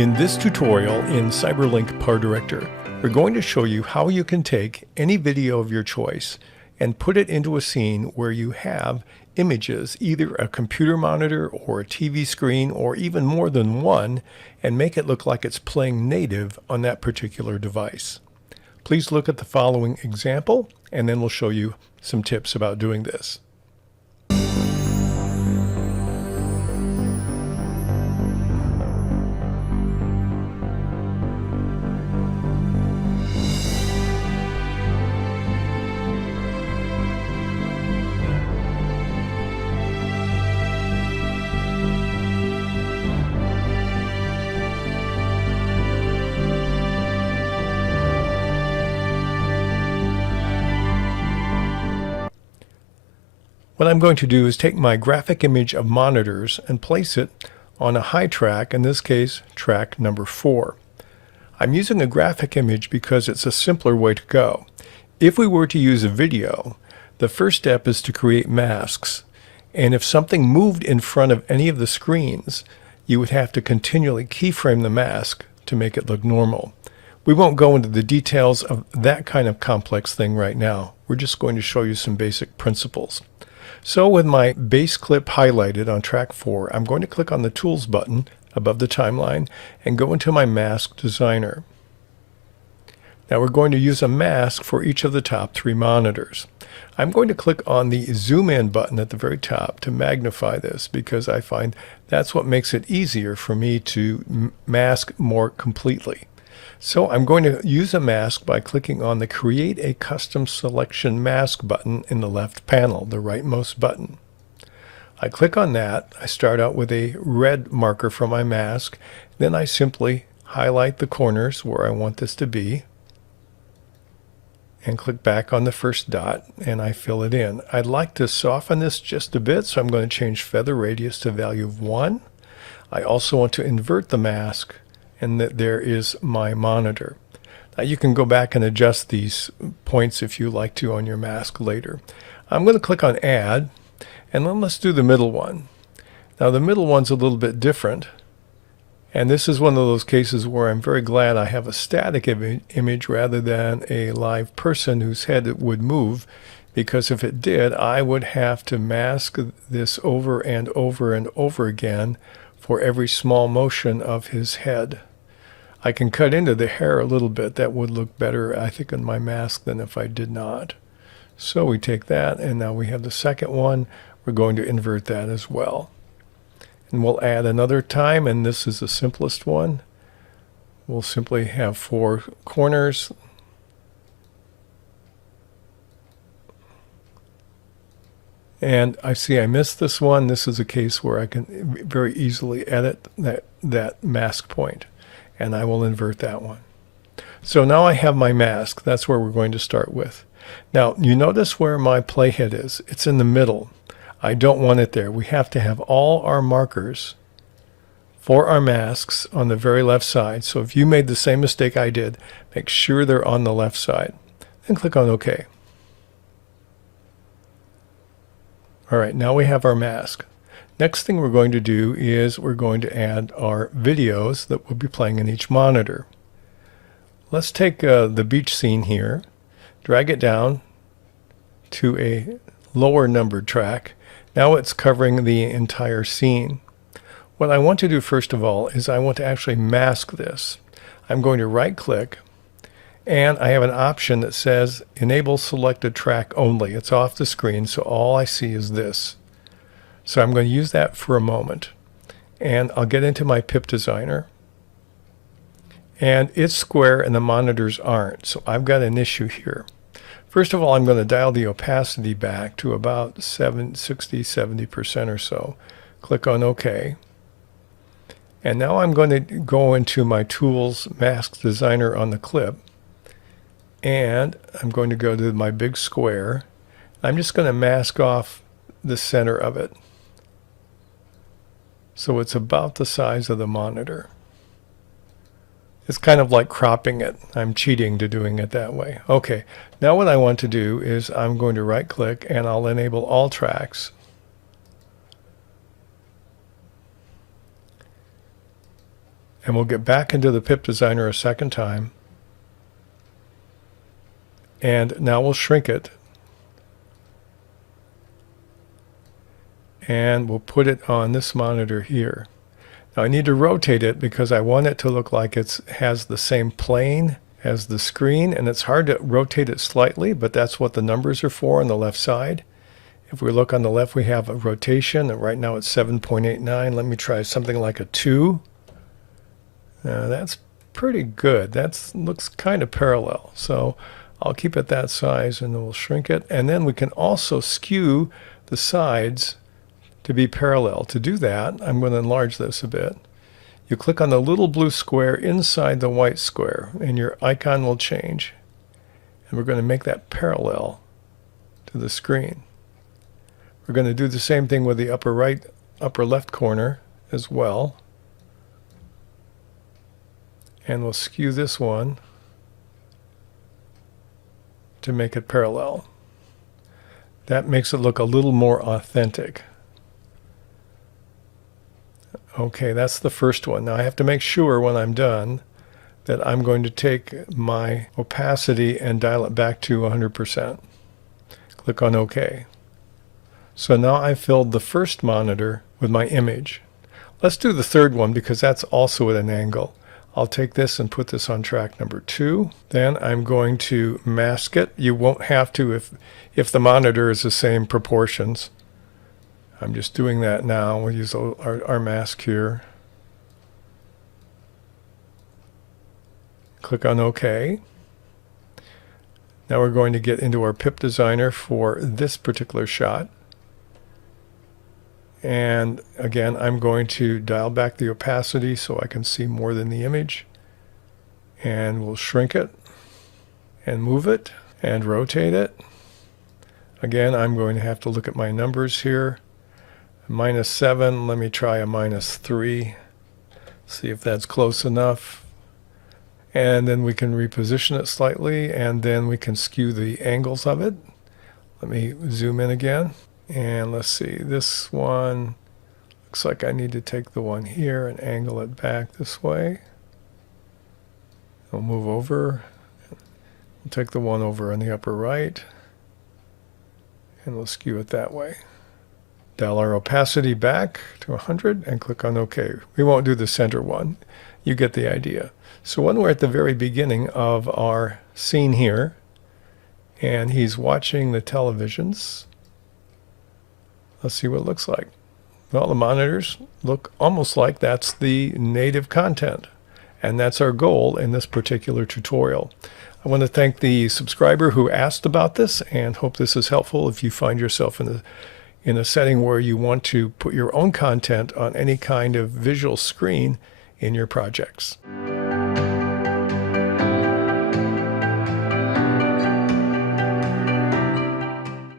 In this tutorial in CyberLink PowerDirector, we're going to show you how you can take any video of your choice and put it into a scene where you have images, either a computer monitor or a TV screen or even more than one, and make it look like it's playing native on that particular device. Please look at the following example, and then we'll show you some tips about doing this. What I'm going to do is take my graphic image of monitors and place it on a high track, in this case, track number 4. I'm using a graphic image because it's a simpler way to go. If we were to use a video, the first step is to create masks. And if something moved in front of any of the screens, you would have to continually keyframe the mask to make it look normal. We won't go into the details of that kind of complex thing right now. We're just going to show you some basic principles. So with my base clip highlighted on track 4, I'm going to click on the Tools button above the timeline and go into my Mask Designer. Now we're going to use a mask for each of the top 3 monitors. I'm going to click on the Zoom In button at the very top to magnify this because I find that's what makes it easier for me to mask more completely. So I'm going to use a mask by clicking on the Create a Custom Selection Mask button in the left panel, the rightmost button. I click on that. I start out with a red marker for my mask. Then I simply highlight the corners where I want this to be and click back on the first dot and I fill it in. I'd like to soften this just a bit, so I'm going to change feather radius to value of 1. I also want to invert the mask, and that there is my monitor. Now you can go back and adjust these points if you like to on your mask later. I'm going to click on Add, and then let's do the middle one. Now the middle one's a little bit different, and this is one of those cases where I'm very glad I have a static image rather than a live person whose head would move, because if it did, I would have to mask this over and over and over again for every small motion of his head. I can cut into the hair a little bit. That would look better, I think, in my mask than if I did not. So we take that, and now we have the second one. We're going to invert that as well. And we'll add another time, and this is the simplest one. We'll simply have 4 corners. And I see I missed this one. This is a case where I can very easily edit that mask point. And I will invert that one. So now I have my mask. That's where we're going to start with. Now you notice where my playhead is. It's in the middle. I don't want it there. We have to have all our markers for our masks on the very left side. So if you made the same mistake I did, make sure they're on the left side. Then click on OK. All right, now we have our mask. Next thing we're going to do is we're going to add our videos that will be playing in each monitor. Let's take the beach scene here, drag it down to a lower numbered track. Now it's covering the entire scene. What I want to do first of all is I want to actually mask this. I'm going to right click, and I have an option that says Enable Selected Track Only. It's off the screen, so all I see is this. So I'm going to use that for a moment, and I'll get into my Pip Designer, and it's square and the monitors aren't, so I've got an issue here. First of all, I'm going to dial the opacity back to about 60-70% or so. Click on OK, and now I'm going to go into my Tools Mask Designer on the clip, and I'm going to go to my big square. I'm just going to mask off the center of it. So it's about the size of the monitor. It's kind of like cropping it. I'm cheating to doing it that way. Okay, now what I want to do is I'm going to right click and I'll enable all tracks. And we'll get back into the Pip Designer a second time. And now we'll shrink it. And we'll put it on this monitor here. Now I need to rotate it because I want it to look like it has the same plane as the screen, and it's hard to rotate it slightly, but that's what the numbers are for on the left side. If we look on the left, we have a rotation, and right now it's 7.89. Let me try something like a 2. That's pretty good. That looks kind of parallel. So I'll keep it that size, and then we'll shrink it. And then we can also skew the sides to be parallel. To do that, I'm going to enlarge this a bit. You click on the little blue square inside the white square, and your icon will change. And we're going to make that parallel to the screen. We're going to do the same thing with the upper right, upper left corner as well. And we'll skew this one to make it parallel. That makes it look a little more authentic. Okay, that's the first one. Now I have to make sure when I'm done that I'm going to take my opacity and dial it back to 100%. Click on OK. So now I've filled the first monitor with my image. Let's do the third one because that's also at an angle. I'll take this and put this on track number 2. Then I'm going to mask it. You won't have to if the monitor is the same proportions. I'm just doing that now. We'll use our mask here. Click on OK. Now we're going to get into our Pip Designer for this particular shot. And again, I'm going to dial back the opacity so I can see more than the image. And we'll shrink it and move it and rotate it. Again, I'm going to have to look at my numbers here. -7, let me try a -3. See if that's close enough. And then we can reposition it slightly, and then we can skew the angles of it. Let me zoom in again. And let's see, this one looks like I need to take the one here and angle it back this way. We'll move over. We'll take the one over on the upper right, and we'll skew it that way. Dial our opacity back to 100 and click on OK. We won't do the center one. You get the idea. So when we're at the very beginning of our scene here, and he's watching the televisions, let's see what it looks like. Well, the monitors look almost like that's the native content. And that's our goal in this particular tutorial. I want to thank the subscriber who asked about this and hope this is helpful if you find yourself in a setting where you want to put your own content on any kind of visual screen in your projects.